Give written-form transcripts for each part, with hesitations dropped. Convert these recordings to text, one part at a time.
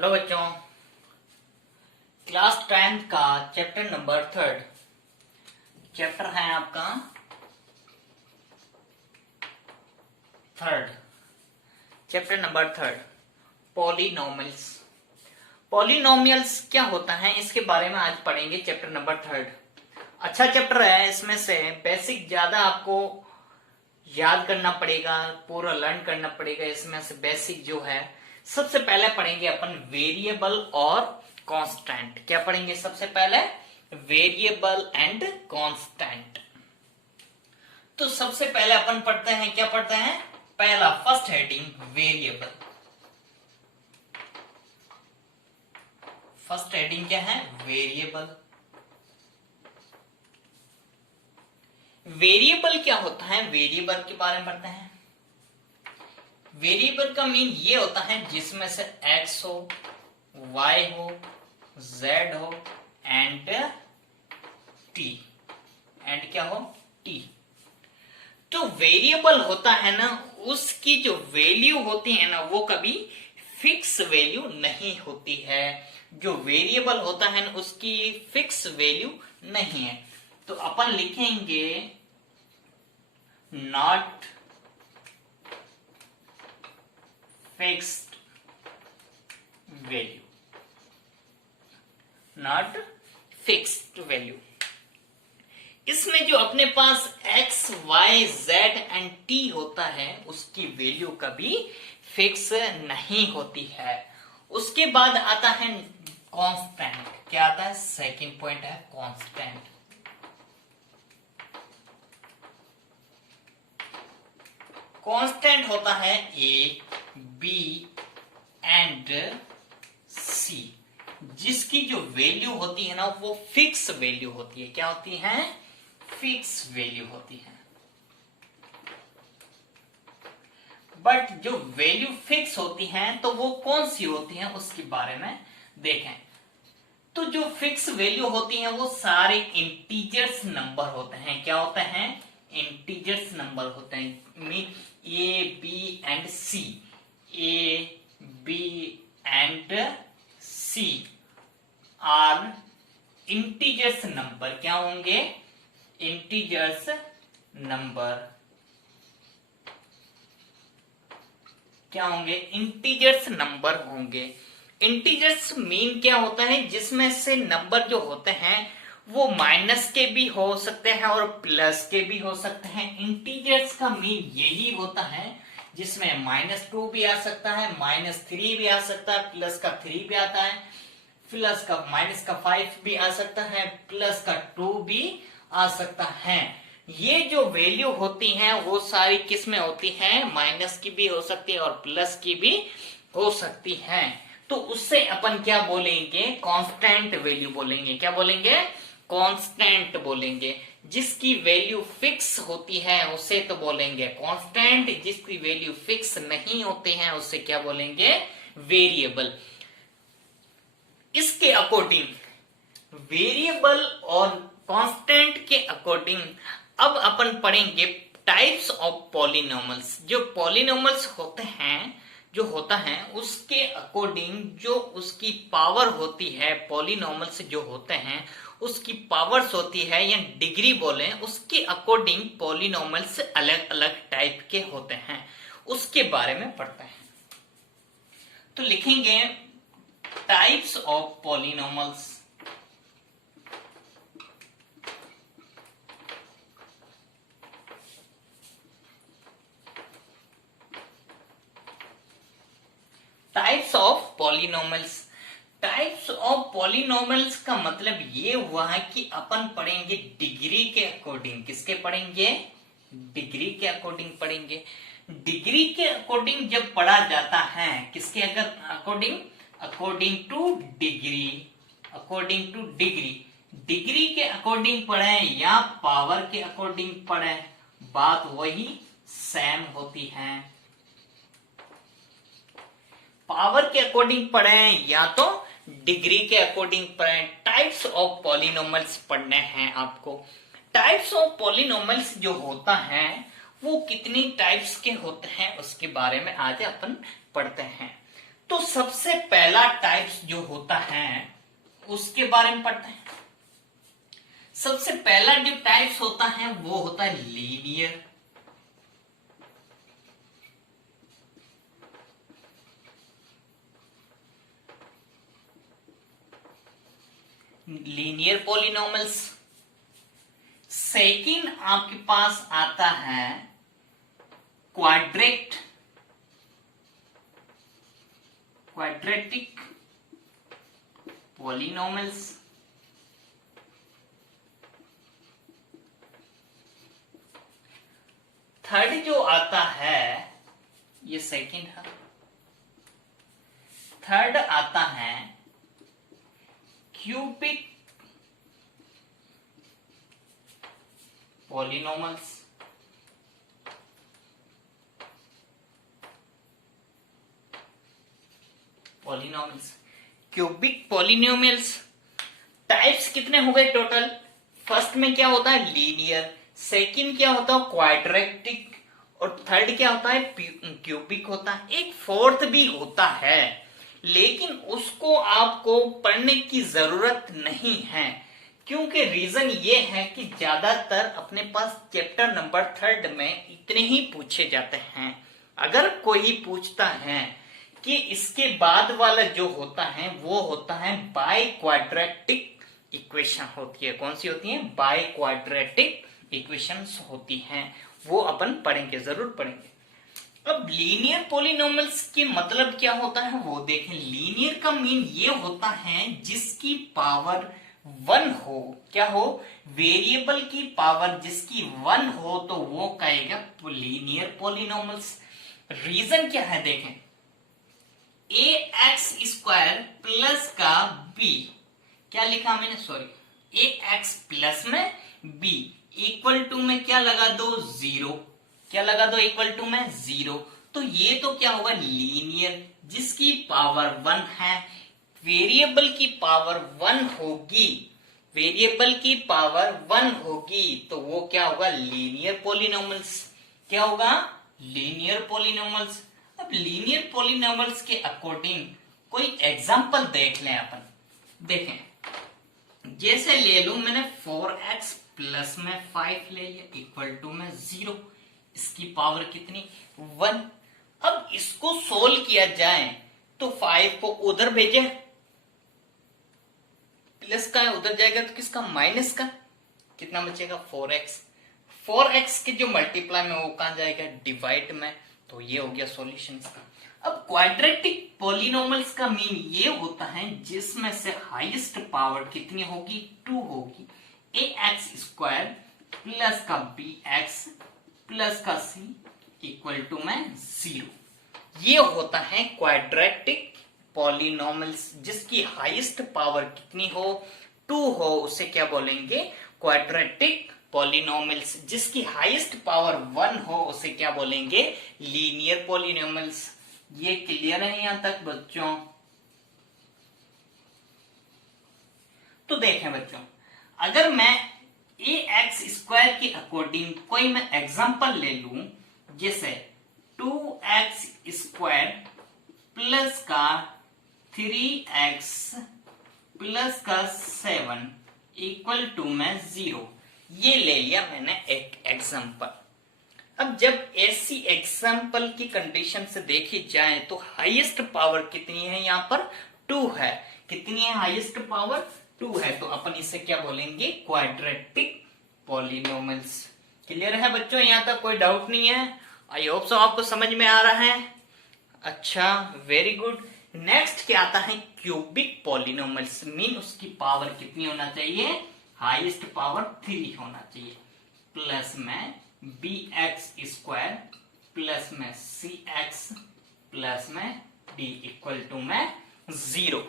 Hello बच्चों, class 10th का chapter number 3 chapter है आपका चैप्टर नंबर 3 पॉलिनोमियल्स। पॉलिनोमियल्स क्या होता है इसके बारे में आज पढ़ेंगे। चैप्टर नंबर 3 अच्छा चैप्टर है। इसमें से बेसिक ज्यादा आपको याद करना पड़ेगा, पूरा लर्न करना पड़ेगा। इसमें से बेसिक जो है सबसे पहले पढ़ेंगे अपन वेरिएबल और कांस्टेंट। क्या पढ़ेंगे सबसे पहले? Variable and constant. तो सबसे पहले अपन पढ़ते हैं, क्या पढ़ते हैं? पहला first heading variable. First heading क्या है? वेरिएबल। वेरिएबल क्या होता है? वेरिएबल के बारे में पढ़ते हैं। वेरिएबल का मीन ये होता है जिसमें से x हो, y हो, z हो एंड t। एंड क्या हो? t। तो वेरिएबल होता है ना, उसकी जो वैल्यू होती है ना वो कभी फिक्स वैल्यू नहीं होती है। जो वेरिएबल होता है ना उसकी फिक्स वैल्यू नहीं है। तो अपन लिखेंगे not fixed value. Not fixed value. इसमें जो अपने पास x, y, z and t होता है उसकी वैल्यू कभी फिक्स नहीं होती है। उसके बाद आता है कांस्टेंट। क्या आता है? सेकंड पॉइंट है कांस्टेंट। कांस्टेंट होता है a, b एंड c, जिसकी जो वैल्यू होती है ना वो फिक्स वैल्यू होती है। क्या होती है? फिक्स वैल्यू होती है। बट जो वैल्यू फिक्स होती है तो वो कौन सी होती है उसके बारे में देखें। तो जो फिक्स वैल्यू होती है वो सारे इंटीजर्स नंबर होते हैं। क्या होते हैं? इंटीजर्स नंबर होते हैं। Mean A, B and C. A, B and C are integers number. क्या होंगे? Integers number. क्या होंगे? इंटीजर्स नंबर होंगे। इंटीजर्स मीन क्या होता है? जिसमें से नंबर जो होते हैं वो माइनस के भी हो सकते हैं और प्लस के भी हो सकते हैं। इंटीजर्स का मीन यही होता है जिसमें -2 भी आ सकता है, -3 भी आ सकता है, प्लस का 3 भी आता है, प्लस का -5 भी आ सकता है, प्लस का 2 भी आ सकता है। ये जो वैल्यू होती हैं वो सारी किस में होती हैं? माइनस की भी हो सकती है और प्लस की भी हो सकती हैं। तो उससे अपन क्या बोलेंगे? कांस्टेंट वैल्यू बोलेंगे। क्या बोलेंगे? कांस्टेंट बोलेंगे। जिसकी वैल्यू फिक्स होती है उसे तो बोलेंगे कांस्टेंट, जिसकी वैल्यू फिक्स नहीं होती है उससे क्या बोलेंगे? वेरिएबल। इसके अकॉर्डिंग वेरिएबल और कांस्टेंट के अकॉर्डिंग अब अपन पढ़ेंगे टाइप्स ऑफ पॉलिनोमियल्स। जो पॉलिनोमियल्स होते हैं, जो होता है उसके अकॉर्डिंग जो उसकी पावर होती है, पॉलिनोमियल्स जो होते हैं उसकी पावर्स होती है या डिग्री बोले, उसके अकॉर्डिंग पॉलिनोमियल्स अलग अलग टाइप के होते हैं। उसके बारे में पढ़ते हैं। तो लिखेंगे types of polynomials. Types of polynomials. Types of polynomials का मतलब ये हुआ है कि अपन पढ़ेंगे डिग्री के अकॉर्डिंग। किसके पढ़ेंगे? डिग्री के अकॉर्डिंग पढ़ेंगे। डिग्री के अकॉर्डिंग जब पढ़ा जाता है, किसके अगर according? According two degree. According two degree. Degree के अकॉर्डिंग पढ़े या पावर के अकॉर्डिंग पढ़े, बात वही सेम होती है। पावर के अकॉर्डिंग पढ़े या तो डिग्री के अकॉर्डिंग पढ़े। टाइप्स ऑफ पॉलिनोमियल्स पढ़ने हैं आपको। टाइप्स ऑफ पॉलिनोमियल्स जो होता है वो कितनी टाइप्स के होते हैं उसके बारे में आज अपन पढ़ते हैं। तो सबसे पहला टाइप्स जो होता है उसके बारे में पढ़ते हैं। सबसे पहला जो टाइप्स होता है वो होता है लीनियर। Linear polynomials. सेकंड आपके पास आता है क्वाड्रेटिक पॉलिनोमियल्स। थर्ड जो आता है, ये सेकंड है, थर्ड आता है cubic polynomials. Cubic polynomials types कितने हो गए टोटल? फर्स्ट में क्या होता है लीनियर, सेकंड क्या होता है क्वाड्रेटिक, और थर्ड क्या होता है क्यूबिक होता है। एक फोर्थ भी होता है लेकिन उसको आपको पढ़ने की जरूरत नहीं है, क्योंकि रीजन ये है कि ज्यादातर अपने पास चैप्टर नंबर थर्ड में इतने ही पूछे जाते हैं। अगर कोई पूछता है कि इसके बाद वाला जो होता है वो होता है बाय क्वाड्रेटिक इक्वेशन होती है। कौन सी होती है? बाय क्वाड्रेटिक इक्वेशंस होती हैं, वो अपन पढ़ेंगे, जरूर पढ़ेंगे। अब लीनियर पॉलिनोमियल्स के मतलब क्या होता है वो देखें। लीनियर का मीन ये होता है जिसकी पावर 1 हो। क्या हो? वेरिएबल की पावर जिसकी 1 हो तो वो कहेगा लीनियर पॉलिनोमियल्स। रीजन क्या है देखें, ए एक्स स्क्वायर प्लस का बी, क्या लिखा मैंने, सॉरी, ए एक्स प्लस में बी इक्वल टू में क्या लगा दो? जीरो। क्या लगा दो? इक्वल टू में जीरो। तो ये तो क्या होगा? लीनियर, जिसकी पावर 1 है, वेरिएबल की पावर 1 होगी, वेरिएबल की पावर 1 होगी तो वो क्या होगा? Linear polynomials. क्या होगा? Linear polynomials. अब लीनियर पॉलिनोमियल्स के अकॉर्डिंग कोई एग्जांपल देख लें अपन। देखें, जैसे ले लूं मैंने 4x प्लस में 5 ले लिया इक्वल टू में 0, इसकी पावर कितनी? 1। अब इसको सोल्व किया जाए तो 5 को उधर भेजे, प्लस का है उधर जाएगा तो किसका? माइनस का। कितना बचेगा? 4x। 4x के जो मल्टीप्लाई में वो कहां जाएगा? डिवाइड में। तो ये हो गया सॉल्यूशन का। अब क्वाड्रेटिक पॉलिनोमियल्स का मीन ये होता है जिसमें से हाईएस्ट पावर कितनी होगी? 2 होगी। ए एक्स स्क्वायर प्लस का बी एक्स प्लस का सी इक्वल टू में 0। ये होता है क्वाड्रेटिक पॉलिनोमियल्स, जिसकी हाईएस्ट पावर कितनी हो? 2 हो, उसे क्या बोलेंगे? Quadratic polynomials. जिसकी हाईएस्ट पावर 1 हो उसे क्या बोलेंगे? Linear polynomials. ये क्लियर है यहां तक बच्चों? तो देखें बच्चों, अगर मैं ए एक्स स्क्वायर के अकॉर्डिंग कोई मैं एग्जांपल ले लूं, जैसे 2x स्क्वायर प्लस का 3x प्लस का 7 इक्वल टू में 0, ये ले लिया मैंने एक एग्जांपल। अब जब ऐसी एग्जांपल की कंडीशन से देखी जाए तो हाईएस्ट पावर कितनी है? यहां पर 2 है। कितनी है हाईएस्ट पावर? 2 है। तो अपन इसे क्या बोलेंगे? Quadratic polynomials. क्लियर है बच्चों? यहां तक कोई डाउट नहीं है? आई होप सो आपको समझ में आ रहा है। अच्छा, वेरी गुड। नेक्स्ट क्या आता है? Cubic polynomials. मीन उसकी पावर कितनी होना चाहिए? हाईएस्ट पावर 3 होना चाहिए। प्लस में बी एक्स स्क्वायर प्लस में सी एक्स प्लस में डी इक्वल टू में 0।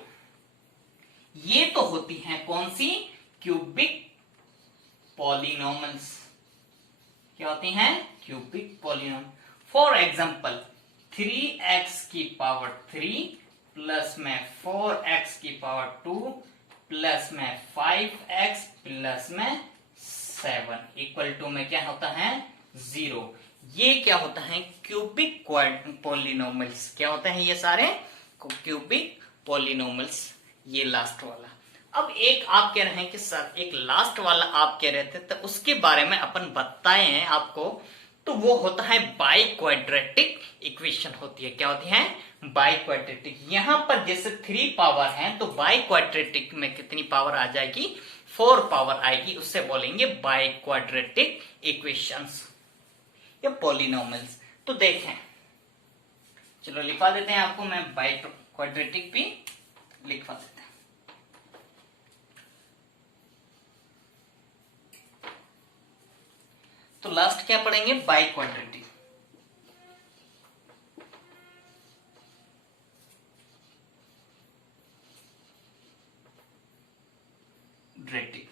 ये तो होती है कौन सी? Cubic polynomials. क्या होती हैं? Cubic polynomial. For example 3x की पावर 3 प्लस में 4x की पावर 2 प्लस में 5x प्लस में 7 इक्वल टू में क्या होता है? 0। ये क्या होता है? Cubic polynomials. क्या होते हैं ये सारे? क्यूबिक पॉलिनोमियल्स, ये लास्ट वाला। अब एक आप कह रहे हैं कि सर एक लास्ट वाला आप कह रहे थे, तो उसके बारे में अपन बताए हैं आपको, तो वो होता है बाई क्वाड्रेटिक इक्वेशन होती है। क्या होती है? By quadratic. यहां पर जैसे 3 पावर है तो बाई क्वाड्रेटिक में कितनी पावर आ जाएगी? 4 पावर आएगी, उससे बोलेंगे बाई क्वाड्रेटिक इक्वेशंस या पॉलिनोमियल्स। तो देखें, चलो लिखवा देते हैं आपको, मैं बाई क्वाड्रेटिक भी लिखवा देते हैं। तो लास्ट क्या पढ़ेंगे? Bi quadratic. ड्रेटिक।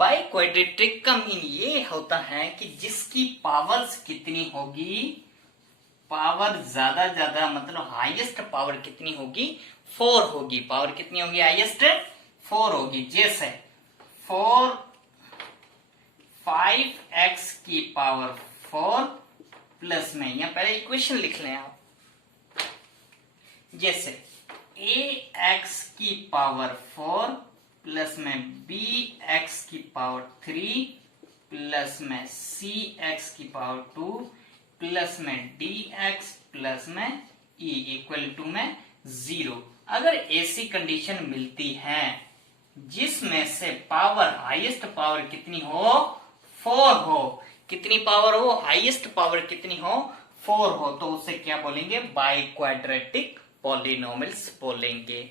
बाई क्वाड्रेटिक का मीन ये होता है कि जिसकी पावर्स कितनी होगी, पावर ज्यादा मतलब हाईएस्ट पावर कितनी होगी? 4 होगी। पावर कितनी होगी? हाईएस्ट 4 होगी। जैसे 4 5x की पावर 4 प्लस में, या पहले इक्वेशन लिख लें आप, जैसे ax की पावर 4 प्लस में bx की पावर 3 प्लस में cx की पावर 2 प्लस में dx प्लस में e इक्वल टू में 0। अगर ऐसी कंडीशन मिलती है जिसमें से पावर हाईएस्ट पावर कितनी हो? 4 हो। कितनी पावर हो? हाईएस्ट पावर कितनी हो? 4 हो। तो उसे क्या बोलेंगे? बाई क्वाड्रेटिक पॉलिनोमियल्स बोलेंगे।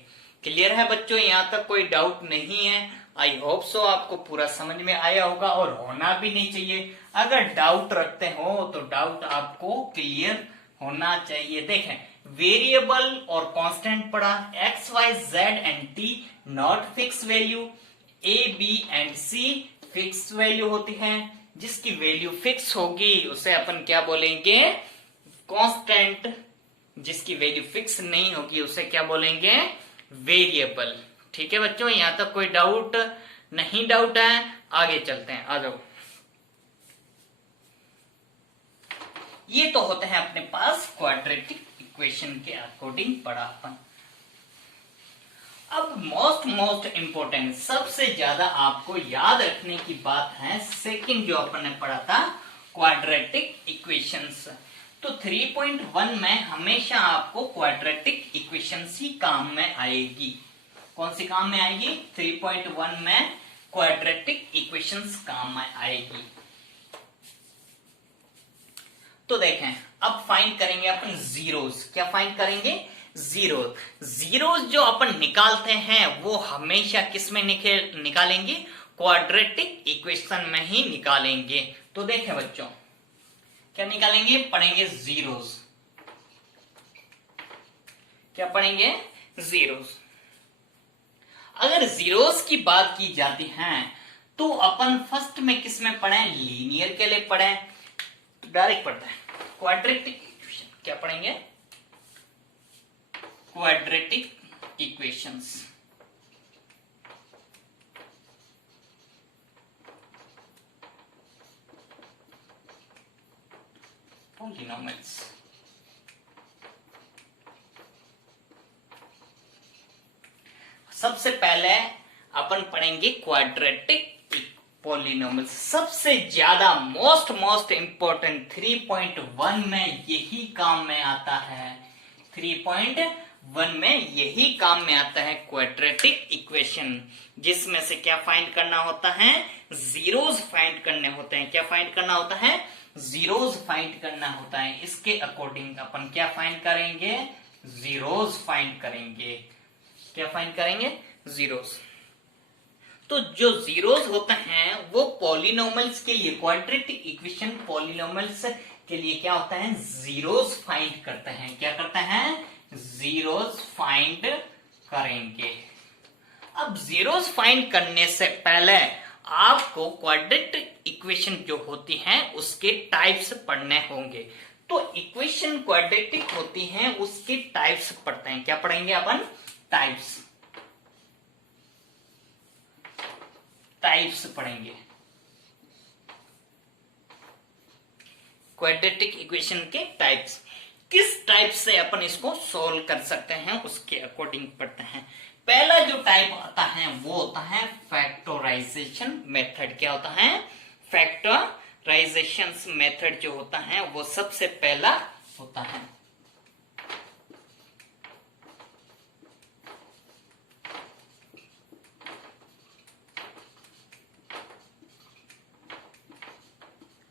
क्लियर है बच्चों? यहां तक कोई डाउट नहीं है? आई होप सो आपको पूरा समझ में आया होगा, और होना भी नहीं चाहिए। अगर डाउट रखते हो तो डाउट आपको क्लियर होना चाहिए। देखें, वेरिएबल और कांस्टेंट पढ़ा, x y z and t not fix value, a B and c fix value होती है। जिसकी वैल्यू फिक्स होगी उसे अपन क्या बोलेंगे? कांस्टेंट। जिसकी वैल्यू फिक्स नहीं होगी उसे क्या बोलेंगे? वेरिएबल। ठीक है बच्चों, यहां तक कोई डाउट नहीं? डाउट है? आगे चलते हैं, आ जाओ। ये तो होते हैं अपने पास क्वाड्रेटिक इक्वेशन के अकॉर्डिंग पढ़ा अपन। अब मोस्ट इंपोर्टेंट, सबसे ज्यादा आपको याद रखने की बात है सेकंड जो अपन ने पढ़ा था, क्वाड्रेटिक इक्वेशंस। तो 3.1 में हमेशा आपको क्वाड्रेटिक इक्वेशंस ही काम में आएगी। कौन सी काम में आएगी? 3.1 में क्वाड्रेटिक इक्वेशंस काम में आएगी। तो देखें, अब फाइंड करेंगे अपन जीरोस। क्या फाइंड करेंगे? जीरोस जो अपन निकालते हैं वो हमेशा किस में निकालेंगे? क्वाड्रेटिक इक्वेशन में ही निकालेंगे। तो देखें बच्चों, क्या निकालेंगे? पढ़ेंगे जीरोस। क्या पढ़ेंगे? जीरोस। अगर जीरोस की बात की जाती है तो अपन फर्स्ट में किस में पढ़े? लीनियर के लिए पढ़े। तो डायरेक्ट पढ़ते हैं क्वाड्रेटिक इक्वेशन। क्या पढ़ेंगे? Quadratic equations. पॉलिनोमियल्स। सबसे पहले अपन पढ़ेंगे क्वाड्रेटिक पॉलिनोमियल्स। सबसे ज्यादा मोस्ट इंपोर्टेंट 3.1 में यही काम में आता है। 3.1 में यही काम में आता है क्वाड्रेटिक इक्वेशन, जिसमें से क्या फाइंड करना होता है? जीरोस फाइंड करने होते हैं। क्या फाइंड करना होता है? जीरोस फाइंड करना होता है। इसके अकॉर्डिंग अपन क्या फाइंड करेंगे? जीरोस फाइंड करेंगे। क्या फाइंड करेंगे? जीरोस। तो जो जीरोस होते हैं वो पॉलिनोमियल्स के लिए, क्वाड्रेटिक इक्वेशन पॉलिनोमियल्स के लिए क्या होता है? जीरोस फाइंड करते हैं। क्या करते हैं? जीरोस फाइंड करेंगे। अब जीरोस फाइंड करने से पहले आपको क्वाड्रेटिक इक्वेशन जो होती है उसके टाइप्स पढ़ने होंगे। तो इक्वेशन क्वाड्रेटिक होती है उसके टाइप्स पढ़ते हैं। क्या पढ़ेंगे अपन? टाइप्स पढ़ेंगे। क्वाड्रेटिक इक्वेशन के टाइप्स, किस टाइप से अपन इसको सोल्व कर सकते हैं उसके अकॉर्डिंग पढ़ते हैं। पहला जो टाइप आता है वो होता है फैक्टराइजेशन मेथड। क्या होता है? फैक्टराइजेशन मेथड जो होता है वो सबसे पहला होता है।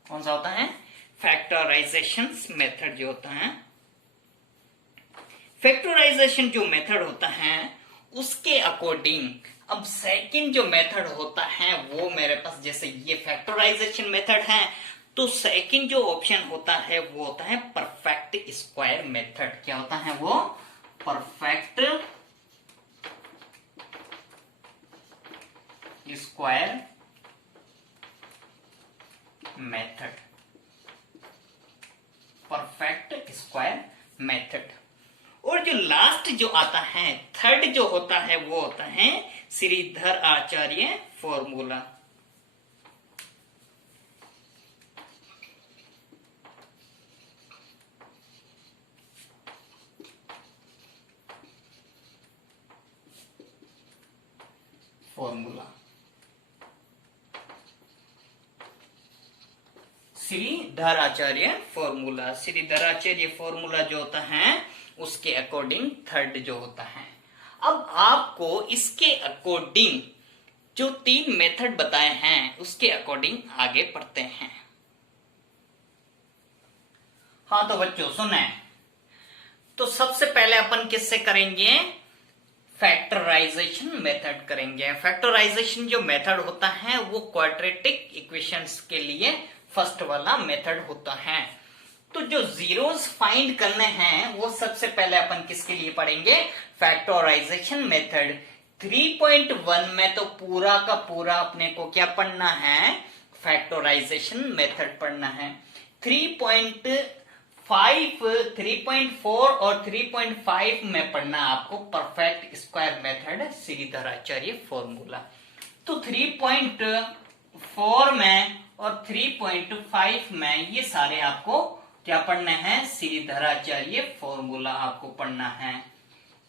कौन सा होता है? फैक्टराइजेशन मेथड जो होता है। फैक्टराइजेशन जो मेथड होता है उसके अकॉर्डिंग अब सेकंड जो मेथड होता है वो मेरे पास, जैसे ये फैक्टराइजेशन मेथड है तो सेकंड जो ऑप्शन होता है वो होता है परफेक्ट स्क्वायर मेथड। क्या होता है वो? Perfect square method. Perfect square method. और जो लास्ट जो आता है, थर्ड जो होता है वो होता है श्रीधर आचार्य फॉर्मूला। फॉर्मूला श्रीधर आचार्य फॉर्मूला। श्रीधर आचार्य फॉर्मूला जो होता है उसके अकॉर्डिंग थर्ड जो होता है। अब आपको इसके अकॉर्डिंग जो तीन मेथड बताए हैं उसके अकॉर्डिंग आगे पढ़ते हैं। हाँ तो बच्चों सुने, तो सबसे पहले अपन किससे करेंगे? फैक्टराइजेशन मेथड करेंगे। फैक्टराइजेशन जो मेथड होता है वो क्वाड्रेटिक इक्वेशंस के लिए फर्स्ट वाला मेथड होता है। तो जो जीरोस फाइंड करने हैं वो सबसे पहले अपन किसके लिए पढ़ेंगे? Factorization method. 3.1 में तो पूरा का पूरा अपने को क्या पढ़ना है? फैक्टराइजेशन मेथड पढ़ना है। 3.5, 3.4 और 3.5 में पढ़ना आपको परफेक्ट स्क्वायर मेथड श्रीधर आचार्य फॉर्मूला। तो 3.4 में और 3.5 में ये सारे आपको क्या पढ़ना है? श्रीधर आचार्य फॉर्मूला आपको पढ़ना है।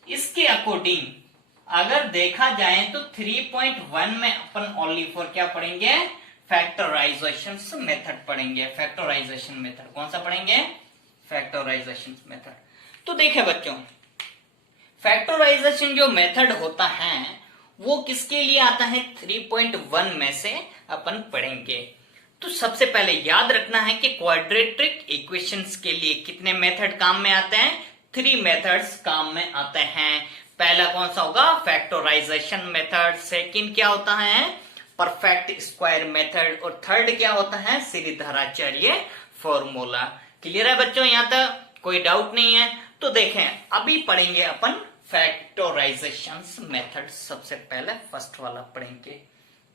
इसके अकॉर्डिंग अगर देखा जाए तो 3.1 में अपन ओनली फॉर क्या पढ़ेंगे? फैक्टराइजेशन मेथड पढ़ेंगे। फैक्टराइजेशन मेथड कौन सा पढ़ेंगे? Factorization method. तो देखे बच्चों, फैक्टराइजेशन जो मेथड होता है वो किसके लिए आता है? 3.1 में से अपन पढ़ेंगे। तो सबसे पहले याद रखना है कि क्वाड्रेटिक इक्वेशंस के लिए कितने मेथड काम में आते हैं? 3 मेथड्स काम में आते हैं। पहला कौन सा होगा? Factorisation method. सेकंड क्या होता है? Perfect square method. और थर्ड क्या होता है? श्रीधर आचार्य फॉर्मूला। क्लियर है बच्चों? यहां तक कोई डाउट नहीं है? तो देखें, अभी पढ़ेंगे अपन फैक्टराइजेशन मेथड। सबसे पहले फर्स्ट वाला पढ़ेंगे।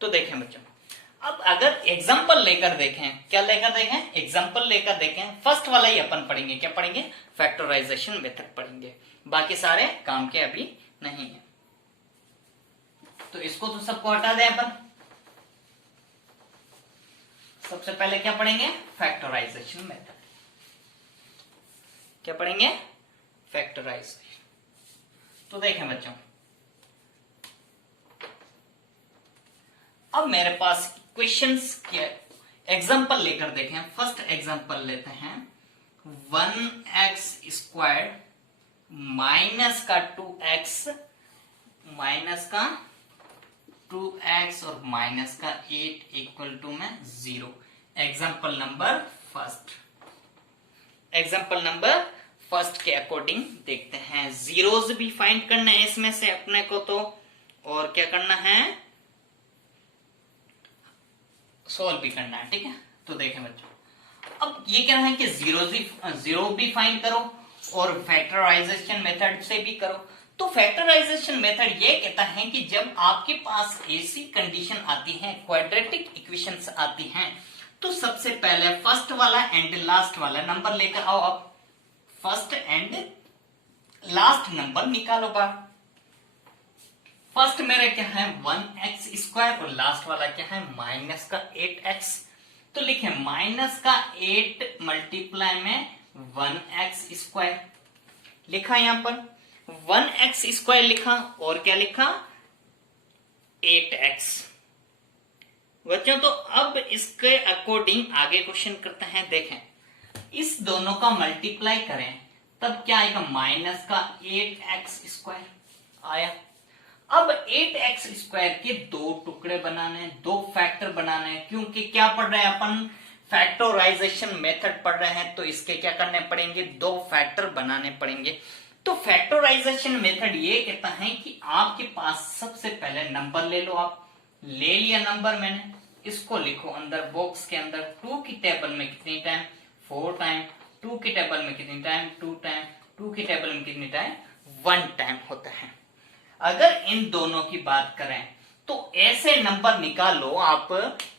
तो देखें बच्चों, अब अगर एग्जांपल लेकर देखें, क्या लेकर देखें? एग्जांपल लेकर देखें। फर्स्ट वाला ही अपन पढ़ेंगे। क्या पढ़ेंगे? फैक्टराइजेशन मेथड पढ़ेंगे। बाकी सारे काम के अभी नहीं है। तो इसको तो सबको हटा दें अपन। सबसे पहले क्या पढ़ेंगे? Factorization method. क्या पढ़ेंगे? फैक्टराइजेशन। तो देखें बच्चों, अब मेरे पास क्वेश्चंस के एग्जांपल लेकर देखें। फर्स्ट एग्जांपल लेते हैं 1x स्क्वायर माइनस का 2x, माइनस का 2x और माइनस का 8 इक्वल टू में 0। Example number first. Example number first के अकॉर्डिंग देखते हैं। जीरोस भी फाइंड करना है इसमें से अपने को, तो और क्या करना है? सोल्व भी करना है। ठीक है, तो देखें बच्चों, अब ये कह रहा है कि जीरो भी फाइंड करो और फैक्टराइजेशन मेथड से भी करो। तो फैक्टराइजेशन मेथड ये कहता है कि जब आपके पास ऐसी कंडीशन आती है, क्वाड्रेटिक इक्वेशंस आती हैं, तो सबसे पहले फर्स्ट वाला एंड लास्ट वाला नंबर लेकर आओ। अब फर्स्ट एंड लास्ट नंबर निकालो बाहर। फर्स्ट मेरा क्या है? 1x स्क्वायर और लास्ट वाला क्या है? माइनस का 8x। तो लिखे माइनस का 8 मल्टीप्लाई में 1x²। लिखा यहां पर 1x² लिखा और क्या लिखा 8x। बच्चों तो अब इसके अकॉर्डिंग आगे क्वेश्चन करते हैं। देखें इस दोनों का मल्टीप्लाई करें तब क्या आएगा माइनस का 8x² आया। अब 8x² के दो टुकड़े बनाने हैं, दो फैक्टर बनाने हैं, क्योंकि क्या पढ़ रहे हैं अपन फैक्टराइजेशन मेथड पढ़ रहे हैं, तो इसके क्या करने पड़ेंगे दो फैक्टर बनाने पड़ेंगे। तो फैक्टराइजेशन मेथड ये कहता है कि आपके पास सबसे पहले नंबर ले लो। आप ले लिया नंबर मैंने, इसको लिखो अंदर बॉक्स के अंदर 2 की टेबल में कितनी टाइम 4 टाइम, 2 की टेबल में कितनी टाइम 2 टाइम, 2 की टेबल में कितनी टाइम 1 टाइम होता है। अगर इन दोनों की बात करें तो ऐसे नंबर निकालो आप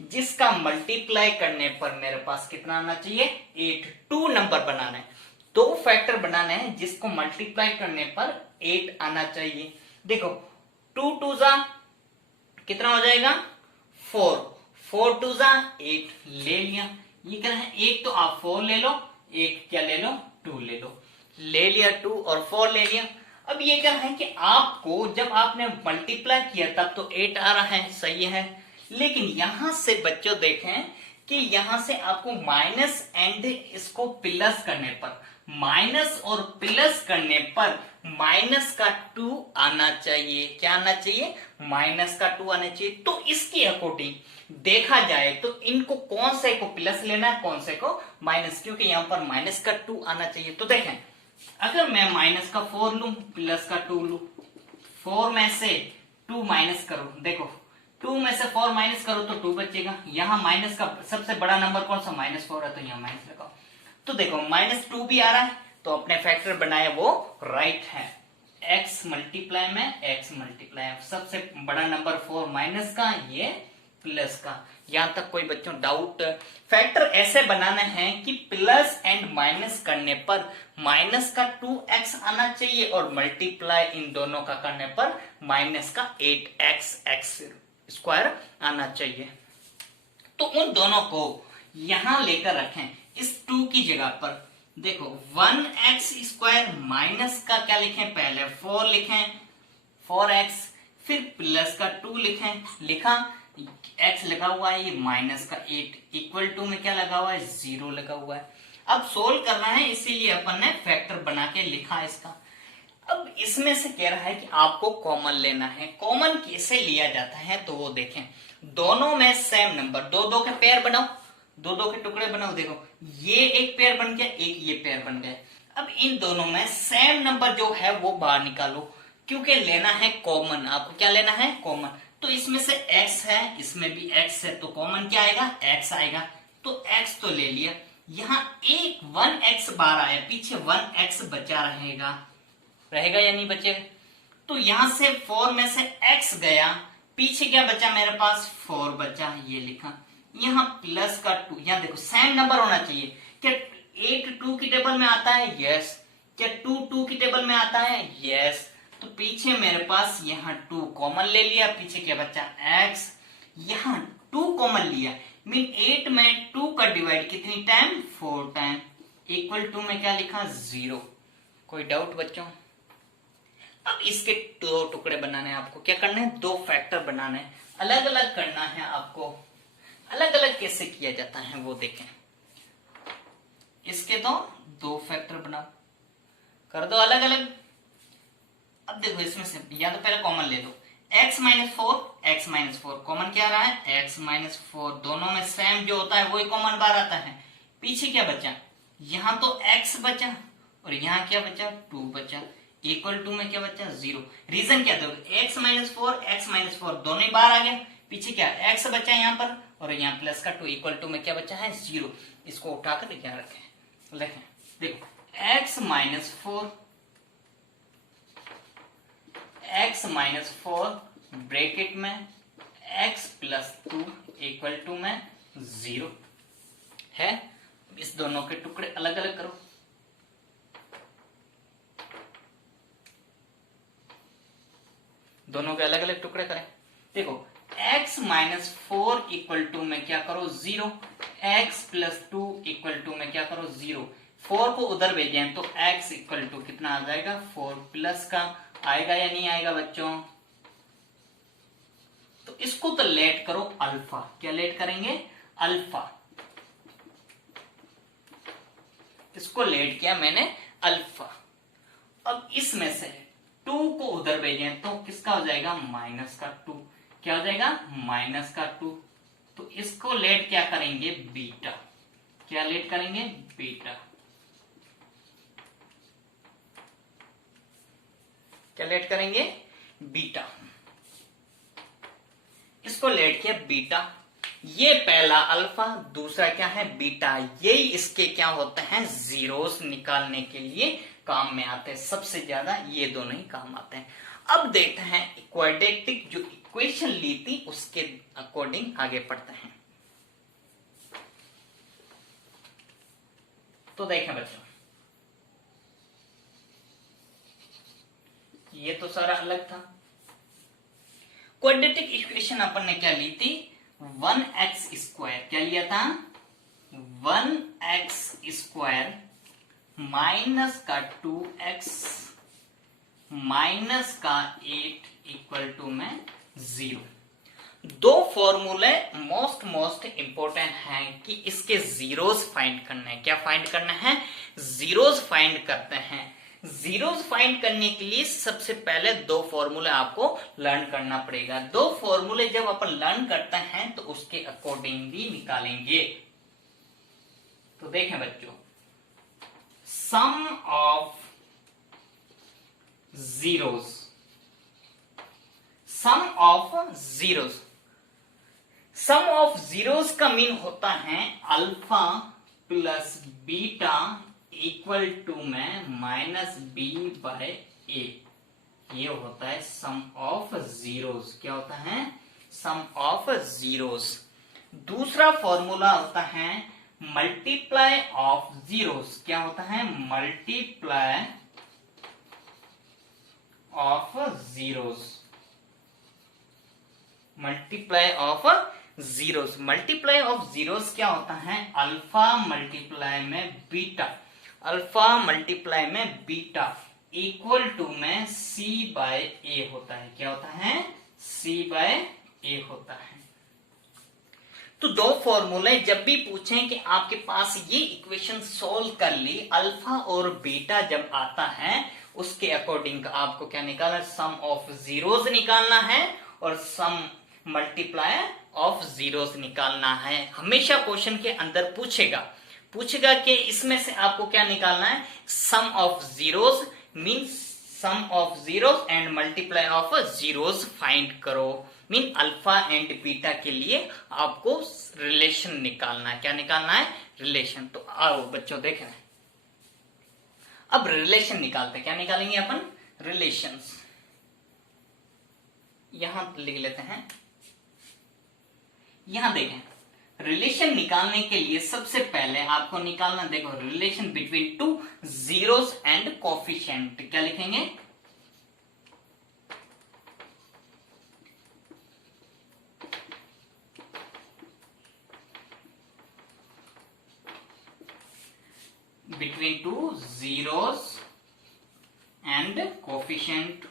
जिसका मल्टीप्लाई करने पर मेरे पास कितना आना चाहिए 8। 2 नंबर बनाना है, दो फैक्टर बनाने हैं जिसको मल्टीप्लाई करने पर 8 आना चाहिए। देखो 2 2 जा कितना हो जाएगा 4, 4 2 जा 8 ले लिया। ये क्या है एक तो आप 4 ले लो, एक क्या ले लो 2 ले लो, ले लिया 2 और 4 ले लिया। अब ये क्या है कि आपको जब आपने मल्टीप्लाई किया तब तो 8 आ रहा है, सही है, लेकिन यहां से बच्चों देखें कि यहां से आपको माइनस एंड इसको प्लस करने पर, माइनस और प्लस करने पर माइनस का 2 आना चाहिए। क्या आना चाहिए माइनस का 2 आना चाहिए। तो इसके अकॉर्डिंग देखा जाए तो इनको कौन से को प्लस लेना है कौन से को माइनस, क्योंकि यहां पर माइनस का 2 आना चाहिए। तो देखें अगर मैं माइनस का 4 लू प्लस का 2 लू, 4 में से 2 माइनस करो, देखो 2 में से 4 माइनस करो तो 2 बचेगा। यहां माइनस का सबसे बड़ा नंबर कौन सा -4 है, तो यहां माइनस लगाओ। तो देखो -2 भी आ रहा है, तो अपने फैक्टर बनाए वो राइट है। x मल्टीप्लाई में x मल्टीप्लाई, सबसे बड़ा नंबर 4 माइनस का, ये प्लस का। यहां तक कोई बच्चों डाउट? फैक्टर ऐसे बनाना है कि प्लस एंड माइनस करने पर माइनस का 2x आना चाहिए और मल्टीप्लाई इन दोनों का करने पर माइनस का 8x² आना चाहिए। तो उन दोनों को यहां लेकर रखें इस 2 की जगह पर। देखो 1x² माइनस का क्या लिखें पहले 4 लिखें 4x, फिर प्लस का 2 लिखें, लिखा x लगा हुआ है, ये माइनस का 8 इक्वल टू में क्या लगा हुआ है 0 लगा हुआ है। अब सोल्व करना है इसीलिए अपन ने फैक्टर बना के लिखा इसका। अब इसमें से कह रहा है कि आपको कॉमन लेना है। कॉमन कैसे लिया जाता है तो वो देखें, दोनों में सेम नंबर, दो दो के पेयर बनाओ, दो दो के टुकड़े बनाओ। देखो ये एक पेयर बन गया, एक ये पेयर बन गया। अब इन दोनों में सेम नंबर जो है वो बाहर निकालो, क्योंकि लेना है कॉमन। आपको क्या लेना है कॉमन। तो इसमें से x है, इसमें भी x है, तो कॉमन क्या आएगा x आएगा। तो x तो ले लिया, यहाँ एक 1x बाहर आया, पीछे 1x बचा रहेगा, रहेगा या नहीं बचेगा। तो यहां से 4 में से x गया, पीछे क्या बचा मेरे पास 4 बचा, ये लिखा। यहाँ प्लस का 2, यहाँ देखो सेम नंबर होना चाहिए। क्या 8 2 की टेबल में आता है, यस। क्या 2 2 की टेबल में आता है, यस। तो पीछे मेरे पास यहाँ 2 कॉमन ले लिया, पीछे क्या बचा x, यहाँ 2 कॉमन लिया, मीन 8 में 2 का डिवाइड कितनी टाइम 4 टाइम, इक्वल टू में क्या लिखा 0। कोई डाउट बच्चों? अब इसके दो टुकड़े बनाने हैं, आपको क्या करना है दो फैक्टर बनाने हैं, अलग अलग करना है आपको। अलग अलग कैसे किया जाता है वो देखें। इसके तो दो फैक्टर बनाओ, कर दो अलग अलग। अब देखो इसमें से या तो पहले कॉमन ले लो, x -4 कॉमन क्या आ रहा है x -4, दोनों में सेम जो होता है वही कॉमन बाहर आता है। पीछे क्या बचा, यहाँ तो x बचा और यहाँ क्या बचा 2 बचा, इक्वल टू में क्या बचा 0। रीजन क्या दोगे x -4 दोनों ही बाहर आ गया, पीछे क्या x बचा यहाँ पर और यहाँ प्लस का 2, इक्वल टू में क्या बचा है 0। इसको उठाकर यहाँ रखें, लिखें देखो x -4 ब्रैकेट में x + 2 इक्वल टू में 0 है। इस दोनों के टुकड़े अलग अलग करो, दोनों के अलग अलग टुकड़े करें। देखो x माइनस 4 इक्वल टू में क्या करो 0, x प्लस 2 इक्वल टू में क्या करो 0। 4 को उधर भेजें तो x इक्वल टू कितना आ जाएगा 4 प्लस का आएगा या नहीं आएगा बच्चों। तो इसको तो लेट करो अल्फा, क्या लेट करेंगे अल्फा, इसको लेट किया मैंने अल्फा। अब इसमें से 2 को उधर भेजें तो किसका हो जाएगा माइनस का 2, क्या हो जाएगा माइनस का 2। तो इसको लेट क्या करेंगे बीटा, क्या लेट करेंगे बीटा, क्या लेट करेंगे बीटा, इसको लेट किया बीटा। ये पहला अल्फा, दूसरा क्या है बीटा, यही इसके क्या होते हैं जीरोस निकालने के लिए काम में आते हैं, सबसे ज्यादा ये दोनों ही काम आते हैं। अब देखते हैं क्वाड्रेटिक जो इक्वेशन ली थी उसके अकॉर्डिंग आगे पढ़ते हैं। तो देखें बच्चों, ये तो सारा अलग था। क्वाड्रेटिक इक्वेशन अपन ने क्या ली थी 1x स्क्वायर, क्या लिया था 1x स्क्वायर माइनस का 2x माइनस का 8 इक्वल टू में 0। दो फॉर्मूले मोस्ट इंपॉर्टेंट हैं कि इसके जीरोस फाइंड करना है। क्या फाइंड करना है जीरोस फाइंड करते हैं। जीरोस फाइंड करने के लिए सबसे पहले दो फॉर्मूले आपको लर्न करना पड़ेगा। दो फॉर्मूले जब अपन लर्न करते हैं तो उसके अकॉर्डिंगली निकालेंगे। तो देखें बच्चों, sum of zeros, sum of zeros, sum of zeros का मीन होता है alpha plus beta equal to में माइनस बी बाय ए। ये होता है सम ऑफ जीरोस। क्या होता है सम ऑफ जीरोस। दूसरा फॉर्मूला होता है मल्टीप्लाई ऑफ जीरोस। क्या होता है multiply of zeros, multiply of zeros. Multiply of zeros क्या होता है अल्फा मल्टीप्लाई में बीटा, अल्फा मल्टीप्लाई में बीटा इक्वल टू में सी बाय ए होता है। क्या होता है सी बाय ए होता है। तो दो फॉर्मूले जब भी पूछें कि आपके पास ये इक्वेशन सोल्व कर ली, अल्फा और बीटा जब आता है उसके अकॉर्डिंग आपको क्या निकालना है सम ऑफ जीरोस निकालना है और सम मल्टीप्लाई ऑफ जीरोस निकालना है। हमेशा क्वेश्चन के अंदर पूछेगा कि इसमें से आपको क्या निकालना है sum of zeros means sum of zeros and multiply of zeros find करो। मीन अल्फा एंड बीटा के लिए आपको रिलेशन निकालना है। क्या निकालना है रिलेशन। तो आओ बच्चों देखें, अब रिलेशन निकालते हैं। क्या निकालेंगे अपन रिलेशंस। यहां लिख लेते हैं, यहां देखें रिलेशन निकालने के लिए सबसे पहले आपको निकालना, देखो relation between two zeros and coefficient. क्या लिखेंगे between two zeros and coefficient,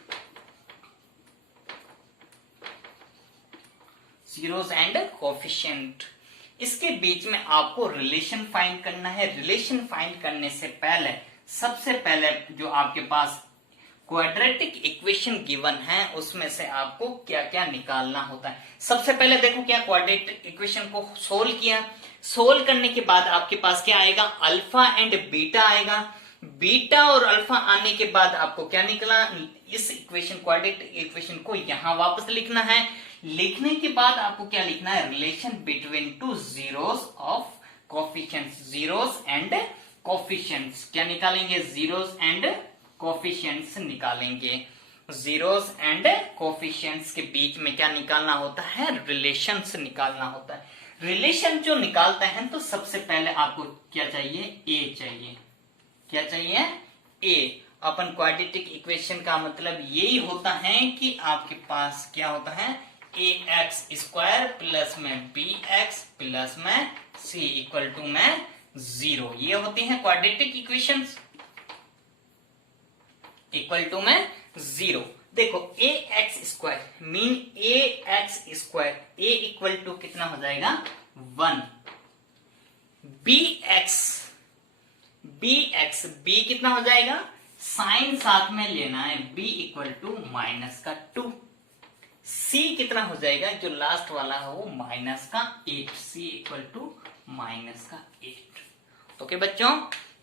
zeros and coefficient. इसके बीच में आपको रिलेशन फाइंड करना है। रिलेशन फाइंड करने से पहले सबसे पहले जो आपके पास क्वाड्रेटिक इक्वेशन गिवन है उसमें से आपको क्या क्या निकालना होता है। सबसे पहले देखो क्या क्वाड्रेटिक इक्वेशन को सोल्व किया, सोल्व करने के बाद आपके पास क्या आएगा अल्फा एंड बीटा आएगा। बीटा और अल्फा आने के बाद आपको क्या निकला, इस इक्वेशन क्वाड्रेटिक इक्वेशन को यहां वापस लिखना है। लिखने के बाद आपको क्या लिखना है relation between two zeros of coefficients, zeros and coefficients. क्या निकालेंगे जीरोस एंड कोफिशिएंट्स निकालेंगे। जीरोस एंड कोफिशिएंट्स के बीच में क्या निकालना होता है रिलेशंस निकालना होता है। रिलेशन जो निकालते हैं तो सबसे पहले आपको क्या चाहिए ए चाहिए। क्या चाहिए ए। अपन क्वाड्रेटिक इक्वेशन का मतलब यही होता है कि आपके पास क्या होता है ax² प्लस में bx प्लस में c इक्वल टू में 0। ये होती हैं क्वाड्रेटिक इक्वेशंस इक्वल टू में 0। देखो ax² mean ax², a equal to कितना हो जाएगा 1, bx b कितना हो जाएगा, साइन साथ में लेना है, b इक्वल टू -2, c कितना हो जाएगा जो लास्ट वाला है वो -8, c इक्वल टू -8। ओके बच्चों,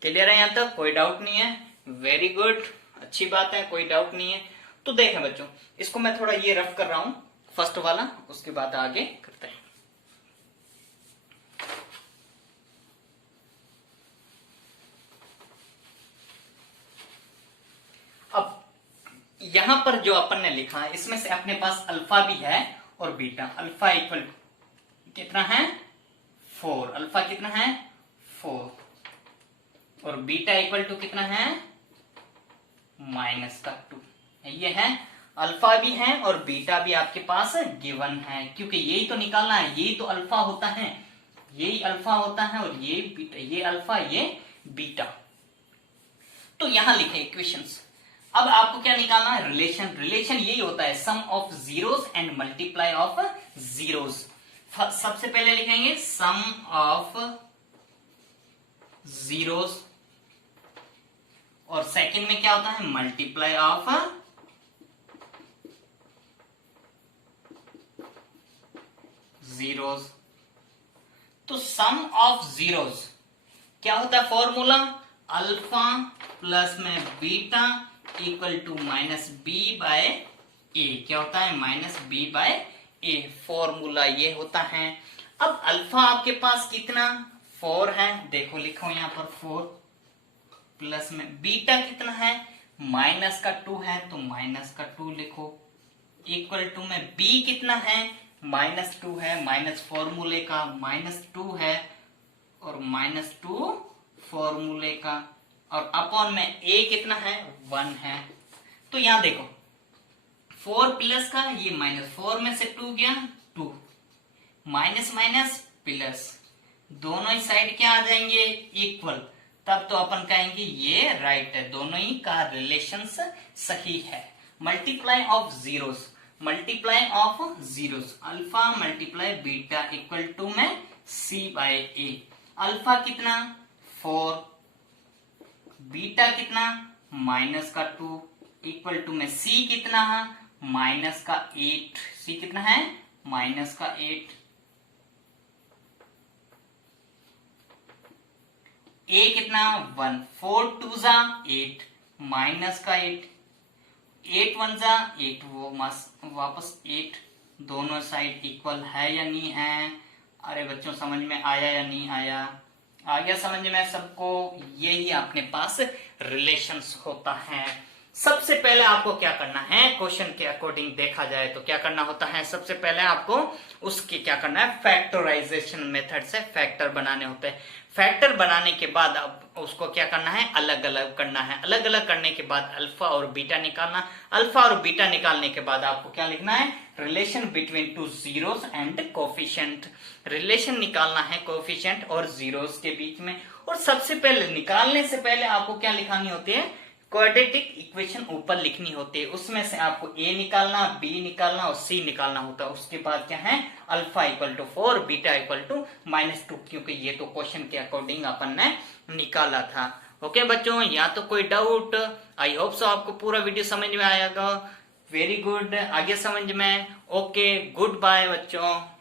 क्लियर है यहाँ तक, कोई डाउट नहीं है, वेरी गुड, अच्छी बात है, कोई डाउट नहीं है। तो देखें बच्चों, इसको मैं थोड़ा ये रफ कर रहा हूं फर्स्ट वाला, उसके बाद आगे करते हैं। अब यहां पर जो अपन ने लिखा है इसमें से अपने पास अल्फा भी है और बीटा। अल्फा इक्वल कितना है 4, अल्फा कितना है 4, और बीटा इक्वल टू कितना है -2। ये है, अल्फा भी है और बीटा भी आपके पास गिवन है, क्योंकि यही तो निकालना है, यही तो अल्फा होता है, यही अल्फा होता है और ये बीटा, ये अल्फा ये बीटा। तो यहां लिखे इक्वेशंस। अब आपको क्या निकालना है, रिलेशन। रिलेशन यही होता है sum of zeros and multiply of zeros. सबसे पहले लिखेंगे सम ऑफ जीरोस, और सेकंड में क्या होता है मल्टीप्लाई ऑफ जीरोस। तो सम ऑफ जीरोस क्या होता है फॉर्मूला, अल्फा प्लस में बीटा इक्वल टू -b/a। क्या होता है -b/a, फॉर्मूला ये होता है। अब अल्फा आपके पास कितना 4 है, देखो लिखो यहां पर 4, प्लस में बीटा कितना है -2 है तो -2 लिखो, इक्वल टू में b कितना है -2 है, माइनस फॉर्मूले का -2 है और -2 फॉर्मूले का, और अपॉन में a कितना है 1 है। तो यहां देखो 4 प्लस का ये -4 में से 2 गया 2, माइनस माइनस प्लस, दोनों ही साइड क्या आ जाएंगे इक्वल, तब तो अपन कहेंगे ये राइट है, दोनों ही का रिलेशंस सही है। Multiply of zeros, multiply of zeros, alpha multiply beta equal to में c/a। अल्फा कितना 4, बीटा कितना -2 इक्वल टू में c कितना है -8, c कितना है -8, a कितना 1, 4 2 जा 8, -8, 8 1 जा 8, वो वापस 8, दोनों साइड इक्वल है या नहीं है। अरे बच्चों समझ में आया या नहीं आया, आ गया समझ में सबको, यही अपने पास रिलेशंस होता है। सबसे पहले आपको क्या करना है, क्वेश्चन के अकॉर्डिंग देखा जाए तो क्या करना होता है, सबसे पहले आपको उसके क्या करना है, फैक्टराइजेशन मेथड से फैक्टर बनाने होते हैं। फैक्टर बनाने के बाद अब उसको क्या करना है, अलग अलग करना है। अलग अलग करने के बाद अल्फा और बीटा निकालना, अल्फा और बीटा निकालने के बाद आपको क्या लिखना है, relation between two zeros and coefficient. Relation निकालना है कोफिशिएंट और जीरोस के बीच में। और सबसे पहले निकालने से पहले आपको क्या लिखानी होती है, क्वाड्रेटिक इक्वेशन ऊपर लिखनी होती है, उसमें से आपको a निकालना, b निकालना और c निकालना होता है। उसके बाद क्या है, alpha equal to 4, beta equal to -2, क्योंकि ये तो क्वेश्चन के अकॉर्डिंग अपन ने निकाला था। ओके बच्चों, यहाँ तो कोई डाउट, आई होप सो आपको पूरा वीडियो समझ में आएगा। वेरी गुड, आगे समझ में। ओके, गुड बाय बच्चों।